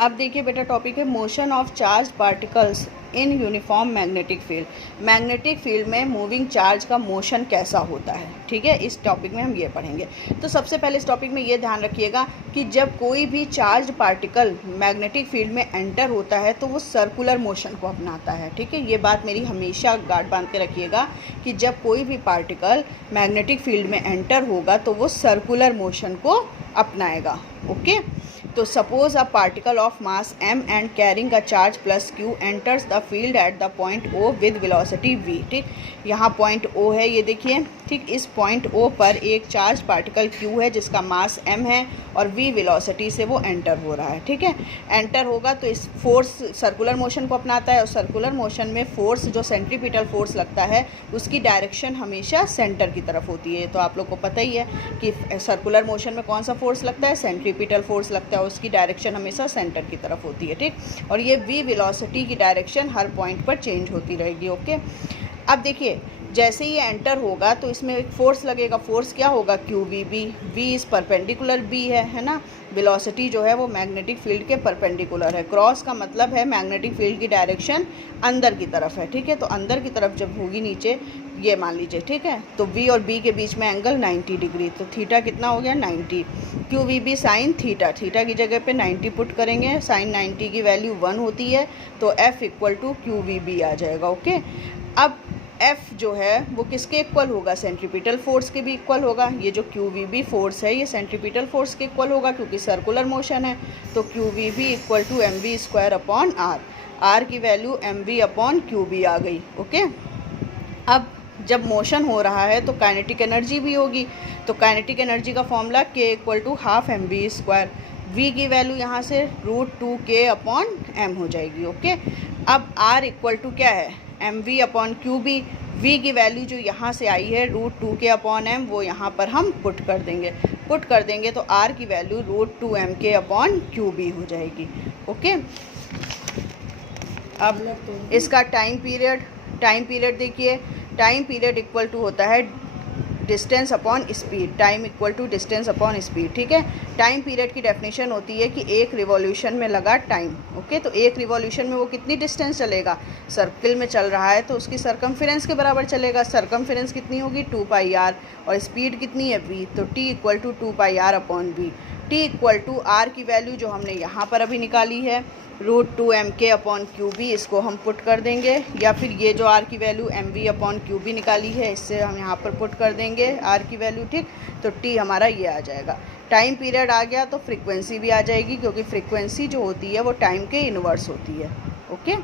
अब देखिए बेटा, टॉपिक है motion of charge particles in uniform magnetic field. Magnetic field में मूविंग चार्ज का मोशन कैसा होता है, ठीक है, इस टॉपिक में हम ये पढ़ेंगे। तो सबसे पहले इस टॉपिक में ये ध्यान रखिएगा कि जब कोई भी चार्ज पार्टिकल मैग्नेटिक फील्ड में एंटर होता है तो वो सर्कुलर मोशन को अपनाता है, ठीक है। ये बात मेरी हमेशा गार्ड बांध के रखिएगा कि जब कोई भी पार्टिकल मैग्नेटिक फील्ड में एंटर होगा तो वो सर्कुलर मोशन को अपनाएगा, ओके। तो suppose a particle of mass m and carrying a charge plus q enters the field at the point O with velocity v, ठीक। यहाँ पॉइंट O है, ये देखिए, ठीक। इस पॉइंट O पर एक चार्ज पार्टिकल q है जिसका मास m है और v वेलोसिटी से वो एंटर हो रहा है, ठीक है। एंटर होगा तो इस फोर्स सर्कुलर मोशन को अपनाता है और सर्कुलर मोशन में फोर्स जो सेंट्रीपिटल फोर्स लगता है उसकी डायरेक्शन हमेशा सेंटर की तरफ होती है। तो आप लोग को पता ही है कि सर्कुलर मोशन में कौन सा फोर्स लगता है, सेंट्रीपिटल फोर्स लगता है, उसकी डायरेक्शन हमेशा सेंटर की तरफ होती है, ठीक। और ये v वेलोसिटी की डायरेक्शन हर पॉइंट पर चेंज होती रहेगी, ओके। अब देखिए, जैसे ही एंटर होगा तो इसमें एक फोर्स लगेगा, फोर्स क्या होगा, QVB, v इस परपेंडिकुलर b है ना। वेलोसिटी जो है वो मैग्नेटिक फील्ड के परपेंडिकुलर है। क्रॉस का मतलब है मैग्नेटिक फील्ड की डायरेक्शन अंदर की तरफ है, ठीक है। तो अंदर की तरफ जब होगी नीचे, ये मान लीजिए, ठीक है, तो v और b के बीच में एंगल 90 डिग्री, तो थीटा कितना हो गया, 90। QVB साइन थीटा, थीटा की जगह पे 90 पुट करेंगे, साइन 90 की वैल्यू 1 होती है, तो F इक्वल टू QVB आ जाएगा, ओके। अब F जो है वो किसके इक्वल होगा, सेंट्रीपिटल फोर्स के भी इक्वल होगा। ये जो QVB फोर्स है ये सेंट्रीपिटल फोर्स के इक्वल होगा क्योंकि सर्कुलर मोशन है। तो QVB equal to mv square upon r, r की वैल्यू mv अपॉन QB आ गई, ओके। अब जब मोशन हो रहा है तो काइनेटिक एनर्जी भी होगी, तो काइनेटिक एनर्जी का formula k equal to half mv square, v की वैल्यू यहाँ से √2k अपॉन m हो जाएगी, ओके। अब r इक्वल टू क्या है, mv अपॉन QB, v की वैल्यू जो यहाँ से आई है √2k अपॉन m, वो यहाँ पर हम पुट कर देंगे तो r की वैल्यू √2mk अपॉन QB हो जाएगी, ओके। अब इसका टाइम पीरियड देखिए, टाइम पीरियड इक्वल टू होता है distance upon speed, time equal to distance upon speed, ठीक है। टाइम पीरियड की डेफिनेशन होती है कि एक रिवॉल्यूशन में लगा टाइम, ओके। तो एक रिवॉल्यूशन में वो कितनी डिस्टेंस चलेगा, सर्किल में चल रहा है तो उसकी सरकमफेरेंस के बराबर चलेगा। सरकमफेरेंस कितनी होगी, 2πr, और स्पीड कितनी है, v, तो t equal to 2πr upon v। t equal to r की वैल्यू जो हमने यहाँ पर अभी निकाली है √2mk अपॉन QB, इसको हम पुट कर देंगे, या फिर ये जो r की वैल्यू mv अपॉन QB निकाली है इससे हम यहाँ पर पुट कर देंगे r की वैल्यू, ठीक। तो t हमारा ये आ जाएगा। टाइम पीरियड आ गया तो फ्रीक्वेंसी भी आ जाएगी क्योंकि फ्रीक्वेंसी जो होती है वो टाइम के इन्वर्स होती है, ओके।